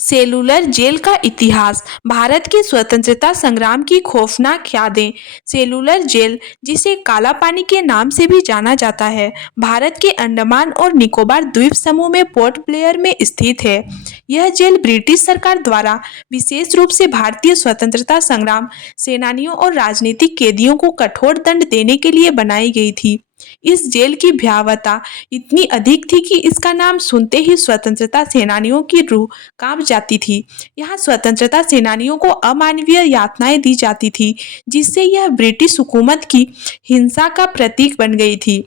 Cellular jail का इतिहास। भारत के स्वतंत्रता संग्राम की खौफनाक यादें। सेलुलर जेल, जिसे काला पानी के नाम से भी जाना जाता है, भारत के अंडमान और निकोबार द्वीप समूह में पोर्ट ब्लेयर में स्थित है। यह जेल ब्रिटिश सरकार द्वारा विशेष रूप से भारतीय स्वतंत्रता संग्राम सेनानियों और राजनीतिक कैदियों को कठोर दंड देने के लिए बनाई गई थी। इस जेल की भयावहता इतनी अधिक थी कि इसका नाम सुनते ही स्वतंत्रता सेनानियों की रूह कांप जाती थी। यहाँ स्वतंत्रता सेनानियों को अमानवीय यातनाएं दी जाती थी, जिससे यह ब्रिटिश हुकूमत की हिंसा का प्रतीक बन गई थी।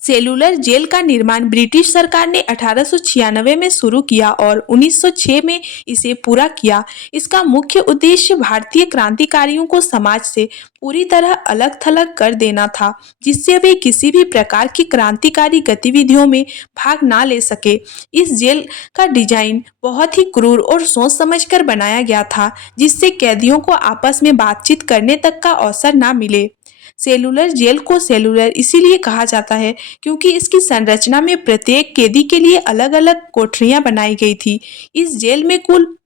सेलुलर जेल का निर्माण ब्रिटिश सरकार ने 1896 में शुरू किया और 1906 में इसे पूरा किया। इसका मुख्य उद्देश्य भारतीय क्रांतिकारियों को समाज से पूरी तरह अलग-थलग कर देना था, जिससे वे किसी भी प्रकार की क्रांतिकारी गतिविधियों में भाग ना ले सके। इस जेल का डिजाइन बहुत ही क्रूर और सोच समझकर बनाया गया था, जिससे कैदियों को आपस में बातचीत करने तक का अवसर ना मिले। सेलुलर जेल को सेलुलर इसीलिए कहा जाता है क्योंकि इसकी संरचना में प्रत्येक कैदी के लिए अलग-अलग कोठरियां बनाई गई थी। इस जेल में कुल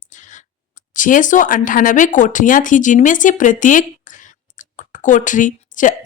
698 कोठरियां थी, जिनमें से प्रत्येक कोठरी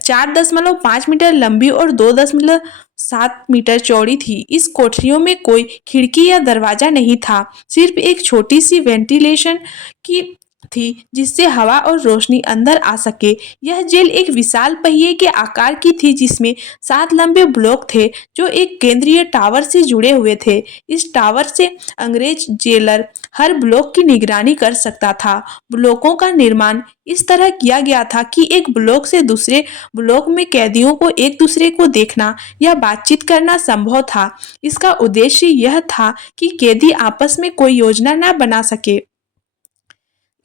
4.5 मीटर लंबी और 2.7 मीटर चौड़ी थी। इस कोठरियों में कोई खिड़की या दरवाजा नहीं था, सिर्फ एक छोटी सी वेंटिलेशन की थी जिससे हवा और रोशनी अंदर आ सके। यह जेल एक विशाल पहिए के आकार की थी, जिसमें 7 लंबे ब्लॉक थे जो एक केंद्रीय टावर से जुड़े हुए थे। इस टावर से अंग्रेज जेलर हर ब्लॉक की निगरानी कर सकता था। ब्लॉकों का निर्माण इस तरह किया गया था कि एक ब्लॉक से दूसरे ब्लॉक में कैदियों को एक दूसरे को देखना या बातचीत करना संभव था। इसका उद्देश्य यह था कि कैदी आपस में कोई योजना न बना सके।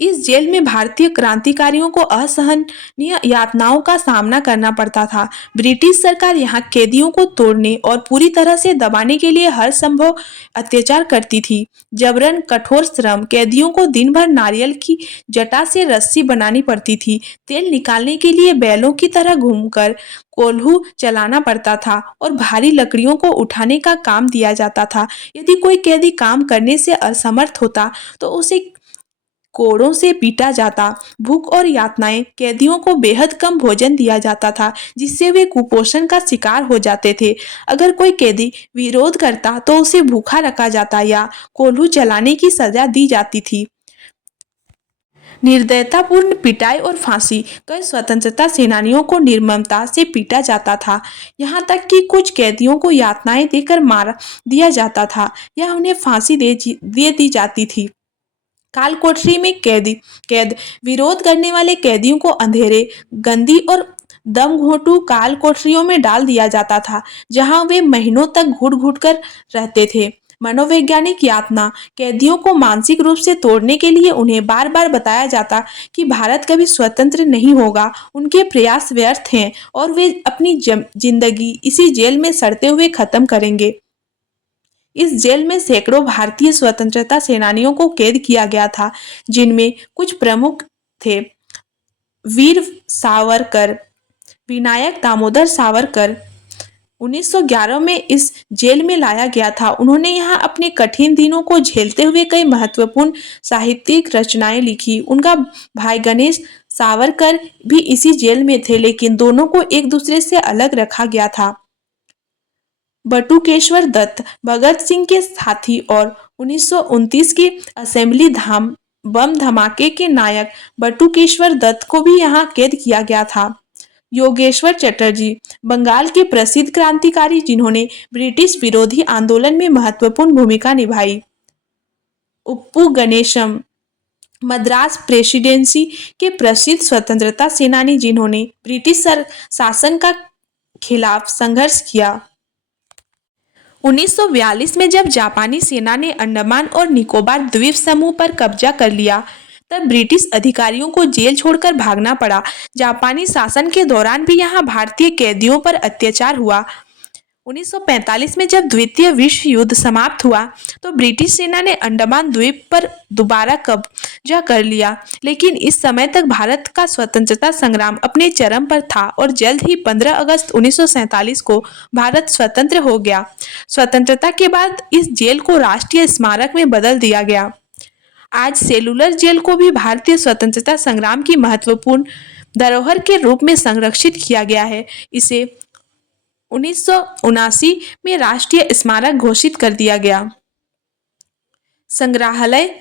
इस जेल में भारतीय क्रांतिकारियों को असहनीय यातनाओं का सामना करना पड़ता था। ब्रिटिश सरकार यहाँ कैदियों को तोड़ने और पूरी तरह से दबाने के लिए हर संभव अत्याचार करती थी। जबरन, कठोर श्रम, कैदियों को दिन भर नारियल की जटा से रस्सी बनानी पड़ती थी। तेल निकालने के लिए बैलों की तरह घूमकर कोल्हू चलाना पड़ता था और भारी लकड़ियों को उठाने का काम दिया जाता था। यदि कोई कैदी काम करने से असमर्थ होता तो उसे कोड़ों से पीटा जाता। भूख और यातनाएं, कैदियों को बेहद कम भोजन दिया जाता था, जिससे वे कुपोषण का शिकार हो जाते थे। अगर कोई कैदी विरोध करता तो उसे भूखा रखा जाता या कोल्हू जलाने की सजा दी जाती थी। निर्दयतापूर्ण पिटाई और फांसी। कई स्वतंत्रता सेनानियों को निर्ममता से पीटा जाता था, यहाँ तक कि कुछ कैदियों को यातनाएं देकर मार दिया जाता था या उन्हें फांसी दे दी जाती थी। काल कोठरी में कैद विरोध करने वाले कैदियों को अंधेरे, गंदी और दम घोंटू काल कोठरियों में डाल दिया जाता था, जहां वे महीनों तक घुट-घुट कर रहते थे। मनोवैज्ञानिक यातना। कैदियों को मानसिक रूप से तोड़ने के लिए उन्हें बार-बार बताया जाता कि भारत कभी स्वतंत्र नहीं होगा, उनके प्रयास व्यर्थ हैं और वे अपनी जिंदगी इसी जेल में सड़ते हुए खत्म करेंगे। इस जेल में सैकड़ों भारतीय स्वतंत्रता सेनानियों को कैद किया गया था, जिनमें कुछ प्रमुख थे। वीर सावरकर, विनायक दामोदर सावरकर 1911 में इस जेल में लाया गया था। उन्होंने यहाँ अपने कठिन दिनों को झेलते हुए कई महत्वपूर्ण साहित्यिक रचनाएं लिखी। उनका भाई गणेश सावरकर भी इसी जेल में थे, लेकिन दोनों को एक दूसरे से अलग रखा गया था। बटुकेश्वर दत्त, भगत सिंह के साथी और 1929 की असेंबली बम धमाके के नायक बटुकेश्वर दत्त को भी यहाँ कैद किया गया था। योगेश्वर चटर्जी, बंगाल के प्रसिद्ध क्रांतिकारी जिन्होंने ब्रिटिश विरोधी आंदोलन में महत्वपूर्ण भूमिका निभाई। उप्पू गणेशम, मद्रास प्रेसिडेंसी के प्रसिद्ध स्वतंत्रता सेनानी जिन्होंने ब्रिटिश शासन का खिलाफ संघर्ष किया। 1942 में जब जापानी सेना ने अंडमान और निकोबार द्वीप समूह पर कब्जा कर लिया, तब ब्रिटिश अधिकारियों को जेल छोड़कर भागना पड़ा। जापानी शासन के दौरान भी यहाँ भारतीय कैदियों पर अत्याचार हुआ। 1945 में जब द्वितीय विश्व युद्ध समाप्त हुआ, तो ब्रिटिश सेना ने अंडमान द्वीप पर दोबारा कब्जा कर लिया, लेकिन इस समय तक भारत का स्वतंत्रता संग्राम अपने चरम पर था और जल्द ही 15 अगस्त 1947 को भारत स्वतंत्र हो गया। स्वतंत्रता के बाद इस जेल को राष्ट्रीय स्मारक में बदल दिया गया। आज सेलुलर जेल को भी भारतीय स्वतंत्रता संग्राम की महत्वपूर्ण धरोहर के रूप में संरक्षित किया गया है। इसे 1979 में राष्ट्रीय स्मारक घोषित कर दिया गया। संग्रहालय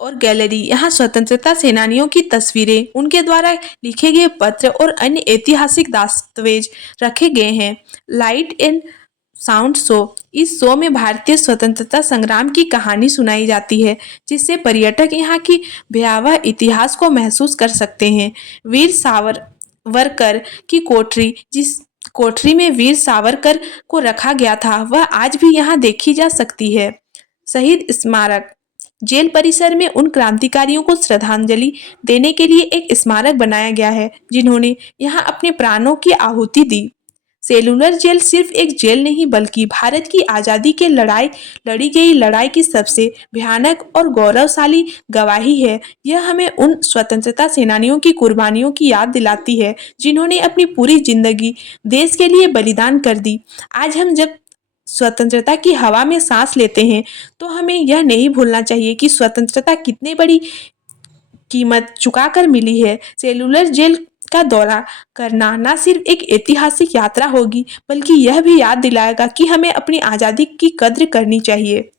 और गैलरी, यहाँ स्वतंत्रता सेनानियों की तस्वीरें, उनके द्वारा लिखे गए पत्र और अन्य ऐतिहासिक दस्तावेज रखे गए हैं। लाइट एंड साउंड शो, इस शो में भारतीय स्वतंत्रता संग्राम की कहानी सुनाई जाती है, जिससे पर्यटक यहाँ की भयावह इतिहास को महसूस कर सकते हैं। वीर सावरकर की कोठरी, जिस कोठरी में वीर सावरकर को रखा गया था, वह आज भी यहाँ देखी जा सकती है। शहीद स्मारक, जेल परिसर में उन क्रांतिकारियों को श्रद्धांजलि देने के लिए एक स्मारक बनाया गया है जिन्होंने यहाँ अपने प्राणों की आहुति दी। सेलुलर जेल सिर्फ एक जेल नहीं बल्कि भारत की आज़ादी के लड़ी गई लड़ाई की सबसे भयानक और गौरवशाली गवाही है। यह हमें उन स्वतंत्रता सेनानियों की कुर्बानियों की याद दिलाती है जिन्होंने अपनी पूरी जिंदगी देश के लिए बलिदान कर दी। आज हम जब स्वतंत्रता की हवा में सांस लेते हैं तो हमें यह नहीं भूलना चाहिए कि स्वतंत्रता कितनी बड़ी कीमत चुकाकर मिली है। सेलुलर जेल का दौरा करना न सिर्फ एक ऐतिहासिक यात्रा होगी बल्कि यह भी याद दिलाएगा कि हमें अपनी आज़ादी की कद्र करनी चाहिए।